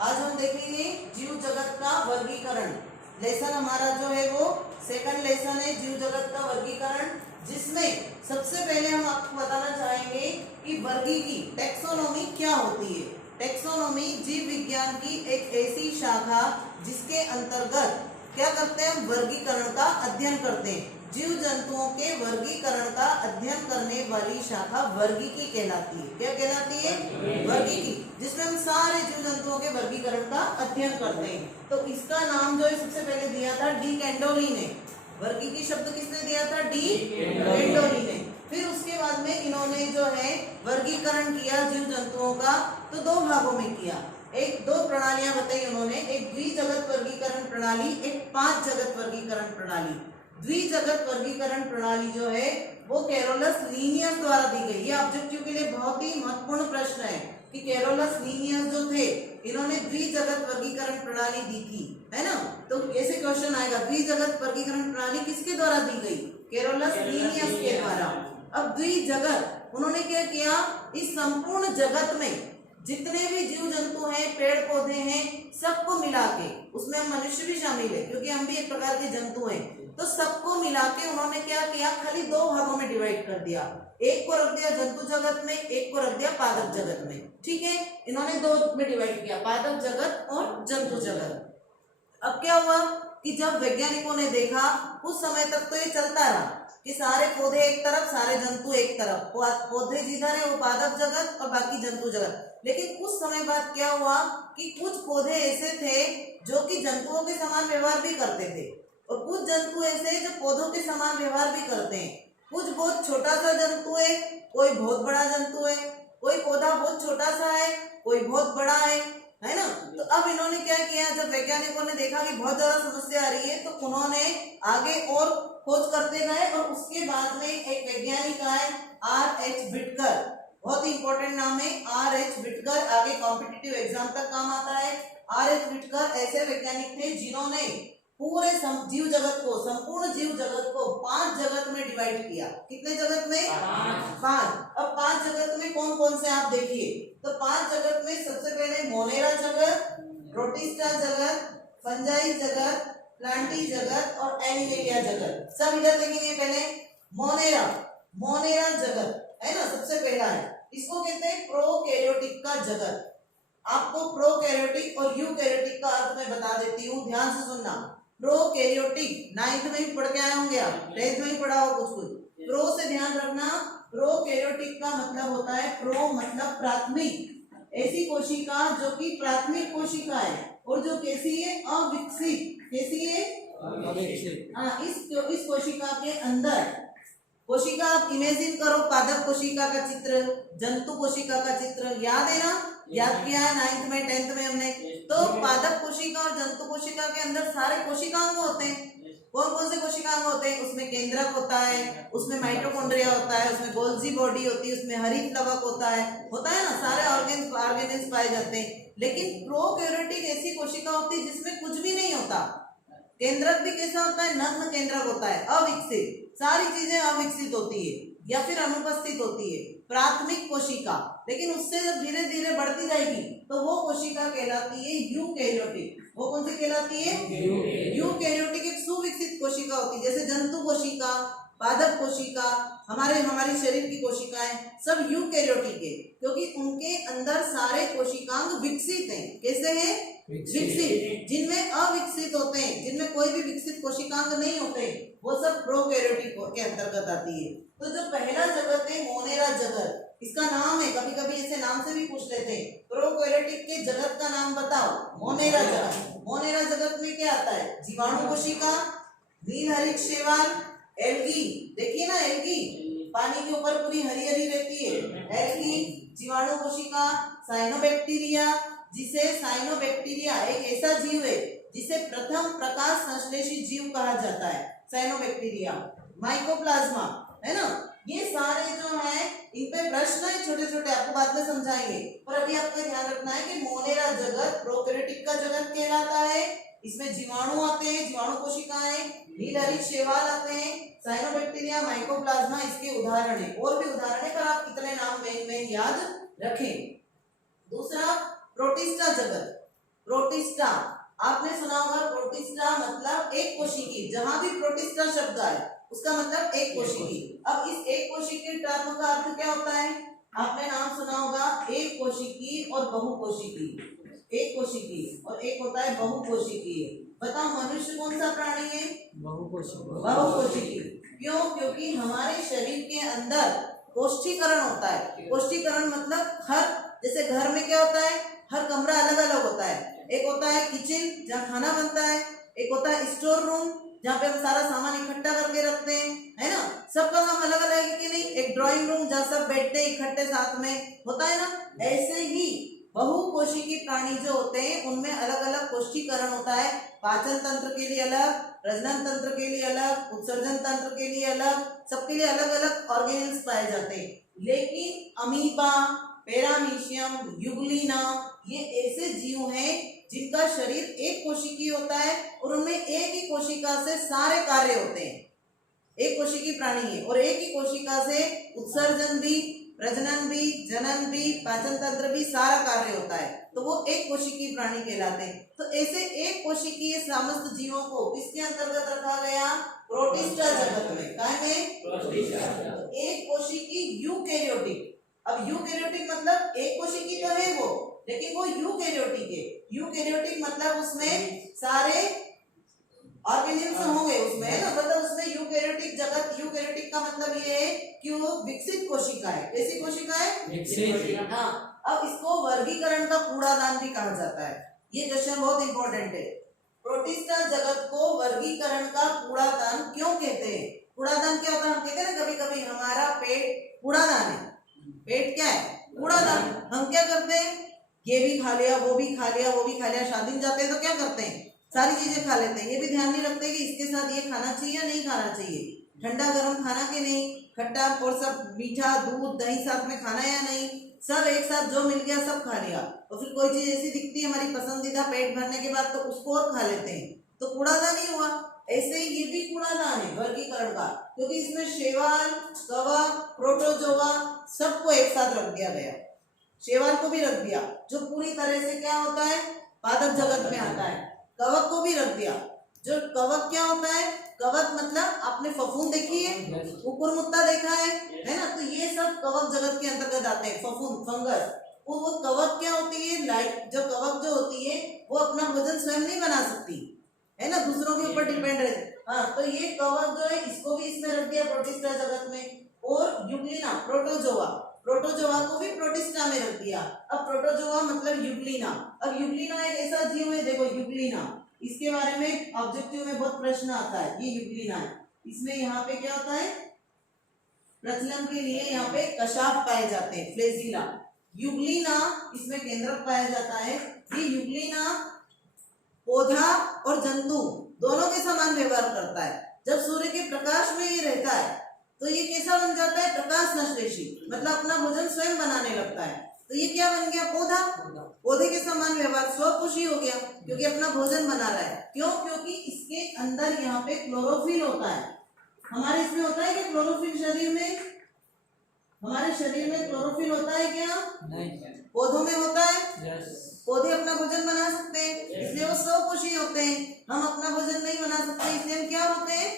आज हम देखेंगे जीव जगत का वर्गीकरण। लेसन हमारा जो है वो सेकंड लेसन है, जीव जगत का वर्गीकरण, जिसमें सबसे पहले हम आपको बताना चाहेंगे कि वर्गीकी टेक्सोनोमी क्या होती है। टेक्सोनोमी जीव विज्ञान की एक ऐसी शाखा जिसके अंतर्गत क्या करते हैं, हम वर्गीकरण का अध्ययन करते हैं। जीव जंतुओं के वर्गीकरण का अध्ययन करने वाली शाखा वर्गीकी कहलाती है। क्या कहलाती है? वर्गीकी, जिसमें हम सारे जीव जंतुओं के वर्गीकरण का अध्ययन करते हैं। तो इसका नाम जो है सबसे पहले दिया था डी कैंडोली ने। वर्गीकी शब्द किसने दिया था? डी कैंडोली ने। फिर उसके बाद में इन्होंने जो है वर्गीकरण किया जीव जंतुओं का, तो दो भागों में किया। एक दो प्रणालियां बताई उन्होंने, एक द्विजगत वर्गीकरण प्रणाली, एक पांच जगत वर्गीकरण प्रणाली। द्विजगत वर्गीकरण प्रणाली जो है वो कैरोलस लीनियस द्वारा दी गई। ये ऑब्जेक्टिव के लिए बहुत ही महत्वपूर्ण प्रश्न है कि कैरोलस लीनियस जो थे इन्होंने द्विजगत वर्गीकरण प्रणाली दी थी, है ना। तो ऐसे क्वेश्चन आएगा, द्विजगत वर्गीकरण प्रणाली किसके द्वारा दी गई? कैरोलस लीनियस के द्वारा। अब द्विजगत उन्होंने क्या किया, इस संपूर्ण जगत में जितने भी जीव जंतु हैं, पेड़ पौधे हैं, सबको मिला के, उसमें हम मनुष्य भी शामिल है क्योंकि हम भी एक प्रकार के जंतु हैं, तो सबको मिला के उन्होंने क्या किया, खाली दो भागों में डिवाइड कर दिया। एक को रख दिया जंतु जगत में, एक को रख दिया पादप जगत में। ठीक है, इन्होंने दो में डिवाइड किया, पादप जगत और जंतु जगत। अब क्या हुआ कि जब वैज्ञानिकों ने देखा, कुछ समय तक तो ये चलता रहा कि सारे पौधे एक तरफ, सारे जंतु एक तरफ, पौधे जिधर है वो पादप जगत और बाकी जंतु जगत। लेकिन कुछ समय बाद क्या हुआ कि कुछ पौधे ऐसे थे जो कि जंतुओं के समान व्यवहार भी करते थे, और कुछ जंतु ऐसे जो पौधों के समान व्यवहार भी करते हैं। कुछ बहुत छोटा सा जंतु है, कोई बहुत बड़ा जंतु है, कोई पौधा बहुत छोटा सा है, कोई बहुत बड़ा है ना। तो अब इन्होंने क्या किया, जब वैज्ञानिकों ने देखा कि बहुत ज्यादा समस्या आ रही है, तो उन्होंने आगे और खोज करते गए, और उसके बाद में एक वैज्ञानिक आए R.H. विटकर, बहुत ही इंपॉर्टेंट नाम है R.H. विटकर, आगे कॉम्पिटिटिव एग्जाम तक काम आता है। R.H. विटकर ऐसे वैज्ञानिक थे जिन्होंने पूरे जीव जगत को, संपूर्ण जीव जगत को पांच जगत में डिवाइड किया। कितने जगत में? पांच। अब पांच जगत में कौन कौन से आप देखिए, तो पांच जगत में सबसे पहले मोनेरा जगत, प्रोटिस्टा जगत, फंजाई जगत, प्लांटी जगत और एनिमेलिया जगत। सब इधर देखेंगे। पहले मोनेरा, मोनेरा जगत है ना, सबसे पहला है। इसको कहते हैं प्रोकैरियोटिक का जगत। आपको प्रोकैरियोटिक और यूकैरियोटिक का अर्थ मैं बता देती हूँ, ध्यान से सुनना। प्रोकैरियोटिक 9th में ही पढ़ के आए होंगे आप, 10th में ही पढ़ा हो कुछ कुछ। प्रो से ध्यान रखना, प्रोकैरियोटिक का मतलब होता है, प्रो मतलब प्राथमिक, ऐसी कोशिका जो कि प्राथमिक कोशिका है, और जो कैसी है? अविकसित। कैसी है? अविकसित। हाँ, इस कोशिका के अंदर, कोशिका आप इमेजिन करो, पादप कोशिका का चित्र, जंतु कोशिका का चित्र, याद है ना? याद किया है 9th में 10th में हमने। तो पादप कोशिका और जंतु कोशिका के अंदर सारे कोशिकांग होते हैं। कौन कौन से कोशिकांग होते हैं? उसमें केंद्रक होता है, उसमें माइटोकॉन्ड्रिया होता है, उसमें गोल्जी बॉडी होती है, उसमें हरित प्लवक होता है ना, सारे ऑर्गेन्स पाए जाते हैं। लेकिन प्रोकैरियोटिक ऐसी कोशिका होती है जिसमें कुछ भी नहीं होता। केंद्रक भी कैसा होता है? नग्न केंद्रक होता है, अविकसित, सारी चीजें अविकसित होती है या फिर अनुपस्थित होती है, प्राथमिक कोशिका। लेकिन उससे जब धीरे धीरे बढ़ती जाएगी तो वो कोशिका कहलाती है यूकैरियोटिक। वो कौन सी कहलाती है? यूकैरियोटिक एक सुविकसित कोशिका होती है, जैसे जंतु कोशिका, पादप कोशिका, हमारे शरीर की कोशिकाएं सब यूकैरियोटिक है, क्योंकि उनके अंदर सारे कोशिकांग विकसित हैं। कैसे हैं? विकसित। जिनमें अविकसित होते हैं, जिनमें कोई भी विकसित कोशिकांग नहीं होते, वो सब प्रोकैरियोटिक के अंतर्गत आती है। तो जो पहला जगत है मोनेरा जगत, इसका नाम है, कभी कभी ऐसे नाम से भी पूछ लेते हैं, प्रोकैरियोटिक के जगत का नाम बताओ। मोनेरा जगत। मोनेरा जगत में क्या आता है? जीवाणु कोशिका, नीलहरित शैवाल, एल्गी, देखिए ना एल्गी, पानी के ऊपर पूरी हरी हरी रहती है, एल्गी, जीवाणु कोशिका, साइनोबैक्टीरिया, जिसे साइनोबैक्टीरिया एक ऐसा जीव है जिसे प्रथम प्रकाश संश्लेषित जीव कहा जाता है, साइनोबैक्टीरिया, माइकोप्लाज्मा, है ना। ये सारे जो है, इन पे प्रश्न है छोटे छोटे, आपको बाद में समझाएंगे, पर अभी आपको ध्यान रखना है कि मोनेरा जगत प्रोकैरियोटिक का जगत कहलाता है। इसमें जीवाणु आते हैं, जीवाणु कोशिकाएं, नीलहरित शैवाल आते हैं, साइनोबैक्टीरिया, माइकोप्लाज्मा इसके उदाहरण है। और भी उदाहरण है, पर आप कितने नाम में याद रखें। दूसरा प्रोटिस्टा जगत। प्रोटिस्टा, आपने सुना होगा प्रोटिस्टा मतलब एक कोशिकी, जहां भी प्रोटिस्टा शब्द आए उसका मतलब एक कोशिकी। अब इस एक कोशिकी टर्म का अर्थ क्या होता है? आपने नाम सुना होगा एक कोशिकी और बहुकोशिकी। एक कोशिकी और एक होता है बहुकोशिकी। बताओ मनुष्य कौन सा प्राणी है? बहुकोशिकी। क्यों? क्योंकि हमारे शरीर के अंदर कोष्ठीकरण होता है। कोष्ठीकरण मतलब हर, जैसे घर में क्या होता है, हर कमरा अलग अलग होता है। एक होता है किचन जहाँ खाना बनता है, एक होता है स्टोर रूम जहाँ पे हम सारा सामान इकट्ठा करके रखते हैं, है ना। सबका काम अलग अलग है कि नहीं। एक ड्राइंग रूम जहाँ सब बैठते हैं इकट्ठे साथ में, होता है ना। ऐसे ही बहुकोशिकी प्राणी जो होते हैं उनमें अलग अलग कोष्ठीकरण होता है। पाचन तंत्र के लिए अलग, प्रजनन तंत्र के लिए अलग, उत्सर्जन तंत्र के लिए अलग, सबके लिए अलग अलग ऑर्गेनल्स पाए जाते हैं। लेकिन अमीबा, पैरामीशियम, यूग्लिना ये ऐसे जीव हैं जिनका शरीर एक कोशिकी होता है और उनमें एक ही कोशिका से सारे कार्य होते हैं। एक कोशिकी प्राणी है और एक ही कोशिका से उत्सर्जन भी, प्रजनन भी, जनन भी, पाचन तंत्र भी, सारा कार्य होता है, तो वो एक कोशिकी प्राणी कहलाते हैं। तो ऐसे एक कोशिकीय समस्त जीवों को किसके अंतर्गत रखा गया? प्रोटिस्टा जगत में। काय में? एक कोशिकी यूकेरियोटिक। अब यूकेरियोटिक मतलब एक कोशिकी तो है वो, लेकिन वो यूकेरियोटिक है। यूकेरियोटिक मतलब उसमें सारे ऑर्गेनिज्म होंगे उसमें, है ना। मतलब उसमें यूकेरियोटिक जगत, यूकेरियोटिक का मतलब ये है कि वो विकसित कोशिका है। कैसी कोशिका है? विकसित। हाँ, अब इसको वर्गीकरण का कूड़ादान भी कहा जाता है। ये क्वेश्चन बहुत इंपॉर्टेंट है। प्रोटिस्टा जगत को वर्गीकरण का कूड़ादान क्यों कहते हैं? कूड़ादान क्या होता है? हम कहते हैं ना कभी कभी हमारा पेट कूड़ादान है। पेट क्या है? कूड़ादान। हम क्या करते हैं? ये भी खा लिया, वो भी खा लिया, वो भी खा लिया। शादी में जाते हैं तो क्या करते हैं? सारी चीजें खा लेते हैं। ये भी ध्यान नहीं रखते कि इसके साथ ये खाना चाहिए या नहीं खाना चाहिए, ठंडा गर्म खाना कि नहीं, खट्टा और सब मीठा, दूध, दही साथ में खाना या नहीं, सब एक साथ जो मिल गया सब खा लिया। और फिर कोई चीज ऐसी दिखती है हमारी पसंदीदा पेट भरने के बाद तो उसको और खा लेते हैं, तो कूड़ादान ही हुआ। ऐसे ही ये भी कूड़ादान है वर्गीकरण का, क्योंकि इसमें शैवाल, कवक, प्रोटोजोआ सबको एक साथ रख दिया गया। शैवाल को भी रख दिया जो पूरी तरह से क्या होता है? पादप जगत में आता है। कवक को भी रख दिया। जो कवक क्या होता है? कवक मतलब आपने फफूंद देखी है, कुकुरमुत्ता देखा है ना। तो ये सब कवक जगत के अंतर्गत आते हैं। फफूंद, फंगस, वो कवक क्या होती है? लाइक जो कवक जो होती है वो अपना भोजन स्वयं नहीं बना सकती, है ना, दूसरों के ऊपर डिपेंड रहती। हाँ, तो ये कवक जो है इसको भी इसमें रख दिया प्रोटिस्टा जगत में। और यूग्लिना, प्रोटोजोआ, प्रोटोजोआ को भी प्रोटिस्टा में रख दिया। अब प्रोटोजोआ मतलब यूग्लिना। अब यूग्लिना एक ऐसा जीव है, देखो यूग्लिना, इसके बारे में ऑब्जेक्टिव में बहुत प्रश्न आता है। ये यूग्लिना है, इसमें यहाँ पे क्या होता है? प्रजनन के लिए यहाँ पे कशाप पाए जाते हैं, फ्लेजिला। यूग्लिना इसमें केंद्रक पाया जाता है। ये यूग्लिना पौधा और जंतु दोनों के समान व्यवहार करता है। जब सूर्य के प्रकाश में ये रहता है तो ये कैसा बन जाता है? प्रकाश संश्लेषी, मतलब अपना भोजन स्वयं बनाने लगता है। तो ये क्या बन गया? पौधा। पौधे के समान व्यवहार, स्वपोषी हो गया, क्योंकि अपना भोजन बना रहा है। क्यों? क्योंकि इसके अंदर यहाँ पे क्लोरोफिल होता है। हमारे इसमें होता है कि क्लोरोफिल शरीर में, हमारे शरीर में क्लोरोफिल होता है क्या? नहीं। पौधों में होता है? यस। पौधे अपना भोजन बना सकते हैं, इसलिए वो स्वपोषी होते हैं। हम अपना भोजन नहीं बना सकते, इसलिए हम क्या होते हैं?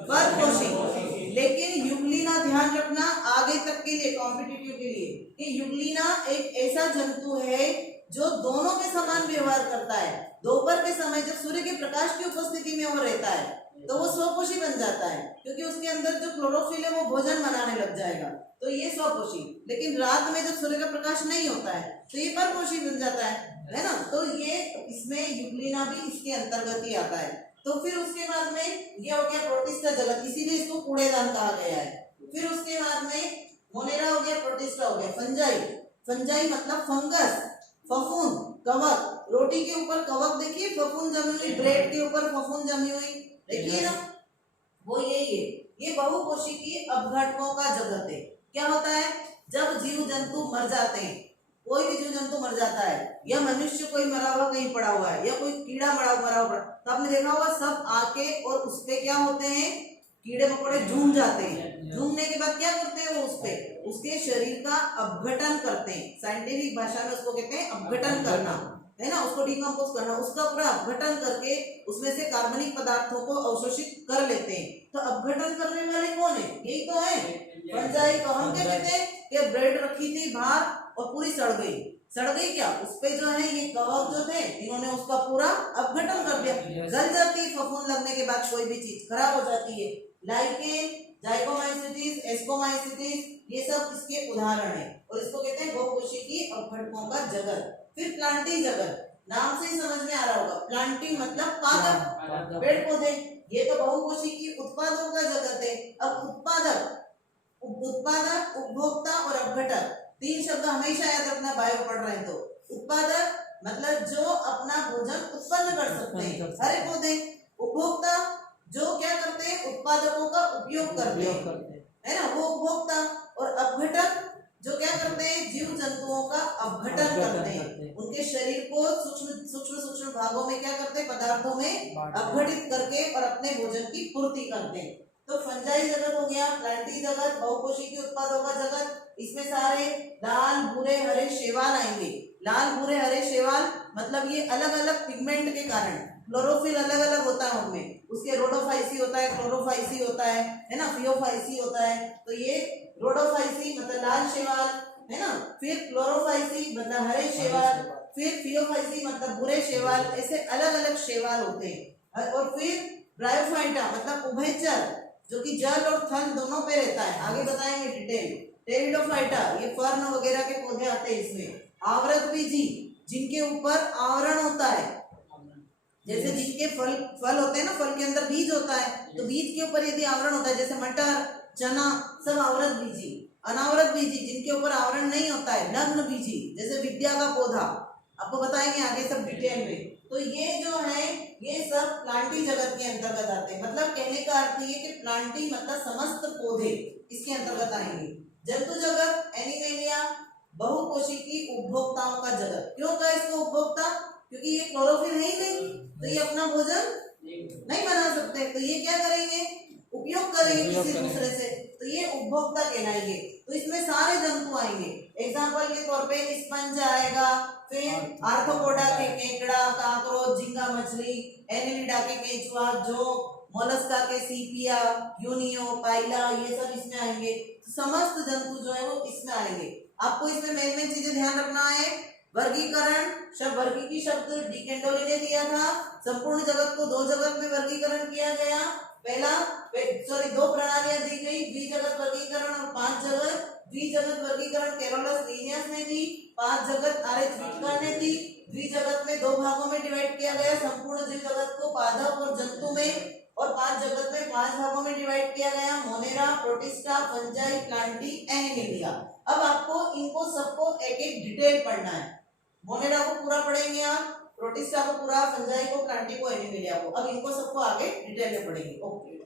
परपोषी। लेकिन यूग्लिना, ध्यान रखना आगे तक के लिए, कॉम्पिटिटिव के लिए, कि यूग्लिना एक ऐसा जंतु है जो दोनों के समान व्यवहार करता है। दोपहर के समय जब सूर्य के प्रकाश की उपस्थिति में वो रहता है तो वो स्वपोषी बन जाता है, क्योंकि उसके अंदर जो क्लोरोफिल है वो भोजन बनाने लग जाएगा, तो ये स्वपोषी। लेकिन रात में जब सूर्य का प्रकाश नहीं होता है तो ये परपोषी बन जाता है ना। तो ये इसमें यूग्लिना भी इसके अंतर्गत ही आता है। तो फिर उसके बाद में ये हो गया प्रोटिस्टा जगत, इसीलिए इसको कूड़ेदान कहा गया है। फिर उसके बाद में मोनेरा हो गया, प्रोटिस्टा हो गया। फंजाई, फंजाई मतलब फंगस, फफूंद, कवक। रोटी के ऊपर कवक देखिए, फफूंद जमी हुई, ब्रेड के ऊपर फफूंद जमी हुई, देखिए ना, वो यही है। ये बहुकोशिकीय अपघटकों का जगत है। क्या होता है? जब जीव जंतु मर जाते हैं, कोई भी जीव जंतु मर जाता है, या मनुष्य कोई मरा हुआ कहीं पड़ा हुआ है, या कोई कीड़ा मरा हुआ, तो आपने देखा होगा सब आके और उस पे क्या होते हैं? कीड़े मकोड़े झूम जाते हैं। झूमने के बाद क्या करते हैं? वो उस पे उसके शरीर का अपघटन करते हैं। साइंटिफिक भाषा में उसको कहते हैं अपघटन करना। है ना, उसको डिकम्पोज करना, उसका पूरा अपघटन करके उसमें से कार्बनिक पदार्थों को अवशोषित कर लेते हैं। तो अपघटन करने वाले कौन है? यही तो है फंजाई। तो हम क्या कहते हैं कि ब्रेड रखी थी बाहर और पूरी सड़ गई। सड़ गई क्या? उस पे जो है ये कवक जो थे इन्होंने उसका पूरा अपघटन कर दिया, गल जाती है। फफूंद लगने के बाद कोई भी चीज खराब हो जाती है। लाइकेन, जाइगोमाइसीटीज, एस्कोमाइसीटीज, ये सब इसके उदाहरण है और इसको कहते हैं बहुकोशिकीय अपघटकों का जगत। फिर प्लांटिंग जगत, नाम से ही समझ में आ रहा होगा, प्लांटिंग मतलब पादप, पेड़ पौधे। ये तो बहुकोशिकीय उत्पादों का जगत है। अब उत्पादक, उपभोक्ता और अपघटक, तीन शब्द हमेशा याद रखना, बायो पढ़ रहे हैं तो। उत्पादक मतलब जो अपना भोजन उत्पन्न कर सकते हैं, हरे पौधे। उपभोक्ता जो क्या करते हैं? उत्पादकों का उपयोग करते हैं, है ना, वो उपभोक्ता। और अपघटक जो क्या करते हैं? जीव जंतुओं का अपघटन करते हैं, उनके शरीर को सूक्ष्म भागों में क्या करते हैं? पदार्थों में अपघटित करके और अपने भोजन की पूर्ति करते हैं। तो फंजाई जगत हो गया, प्लांटिंग जगत, बहुकोशिकीय उत्पादों का जगत। इसमें सारे लाल, भूरे, हरे शैवाल आएंगे। लाल, भूरे, हरे शैवाल मतलब ये अलग अलग पिगमेंट के कारण, क्लोरोफिल अलग अलग होता है उनमें, उसके रोडोफाइसी होता है, क्लोरोफाइसी होता है ना, फियोफाइसी होता है। तो ये रोडोफाइसी मतलब लाल शैवाल, है ना, फिर क्लोरोफाइसी मतलब हरे शैवाल, फिर फियोफाइसी मतलब भूरे शैवाल, ऐसे अलग अलग शैवाल होते हैं। और फिर ब्रायोफाइटा मतलब उभयचर, जो कि जल और थल दोनों पे रहता है, आगे बताएंगे डिटेल। टेरिडोफाइटा, ये फर्न वगैरह के पौधे आते हैं इसमें। आवृत बीजी, जिनके ऊपर आवरण होता है, जैसे जिनके फल होते हैं ना, फल के अंदर बीज होता है, तो बीज के ऊपर यदि आवरण होता है, जैसे मटर, चना, सब आवृत बीजी। अनावृत बीजी, जिनके ऊपर आवरण नहीं होता है, नग्न बीजी, जैसे विद्या का पौधा, आपको बताएंगे आगे सब डिटेल में। तो ये जो है ये सब प्लांटिंग जगत के अंतर्गत आते हैं। मतलब कहने का अर्थ ये कि प्लांटिंग मतलब समस्त पौधे इसके अंतर्गत आएंगे। जंतु जगत, एनिमेलिया, बहुकोशिकीय उपभोक्ताओं का जगत। क्यों कहा इसको उपभोक्ता? क्योंकि ये क्लोरोफिल है ही नहीं, तो ये अपना भोजन नहीं बना सकते, तो ये क्या करेंगे? उपयोग करेंगे किसी दूसरे से, तो ये उपभोक्ता कहलाएंगे। तो इसमें सारे जंतु आएंगे। एग्जाम्पल के तौर पे स्पंज आएगा, फिर आर्थ्रोपोडा के केकड़ा, काकरोच, झींगा मछली, एनेलिडा के केंचुआ, जोंक, मोलस्का के सीपिया, यूनियो, पाइला, ये सब इसमें आएंगे। तो समस्त जंतु जो है वो इसमें आएंगे। आपको इसमें मेन चीजें ध्यान रखना है। वर्गीकरण, वर्गीकी शब्द डिकेंडोली ने दिया था। संपूर्ण जगत को दो जगत में वर्गीकरण किया गया। दो प्रणालियां दी गई, द्विजगत वर्गीकरण और पांच जगत। द्विजगत वर्गीकरण कैरोलस लीनियस ने दी, पांच जगत आरएच व्हिटकर ने दी। द्विजगत में दो भागों में डिवाइड किया गया, संपूर्ण जीव जगत को पादप और जंतु में, और पांच जगत में पांच भागों में डिवाइड किया गया, Monera, protista, fungi, planting, animalia. अब आपको इनको सबको एक एक डिटेल पढ़ना है। मोनेरा को पूरा पढ़ेंगे आप, प्रोटिस्टा को पूरा, फंजाई को, प्लांटिंग को, एनिमेलिया को। अब इनको सबको आगे डिटेल में पढ़ेंगे। ओके।